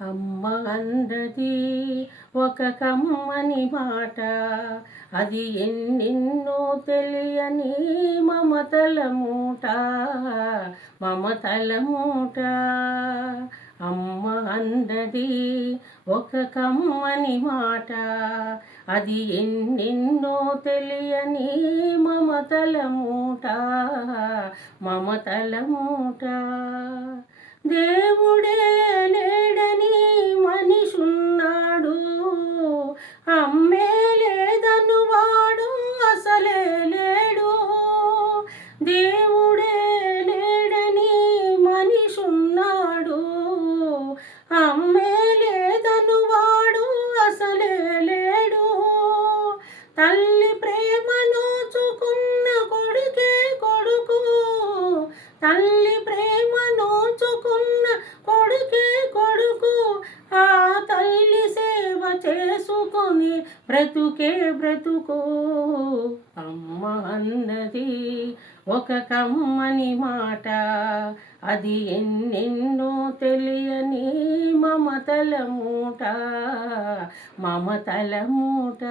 అమ్మ అన్నది ఒక కమ్మని మాట, అది ఎన్నెన్నో తెలియని మమతల మూట, మమతల మూట. అమ్మ అన్నది ఒక కమ్మని మాట, అది ఎన్నెన్నో తెలియని మమతల మూట, మమతల మూట. దేవుడే లేడని మనిషున్నాడు, అమ్మే లేదనువాడు అసలే లేడు. దేవుడే లేడని మనిషున్నాడు, అమ్మే లేదనువాడు అసలే లేడు. తల్లి ప్రేమ నోచుకున్న కొడుకే కొడుకు, తల్లి ప్రేమ నోచుకున్న కొడుకే కొడుకు, ఆ తల్లి సేవ చేసుకొని బ్రతుకే బ్రతుకు. అమ్మ అన్నది ఒక కమ్మని మాట, అది ఎన్నెన్నో తెలియని మమతల మూట, మమతల మూట.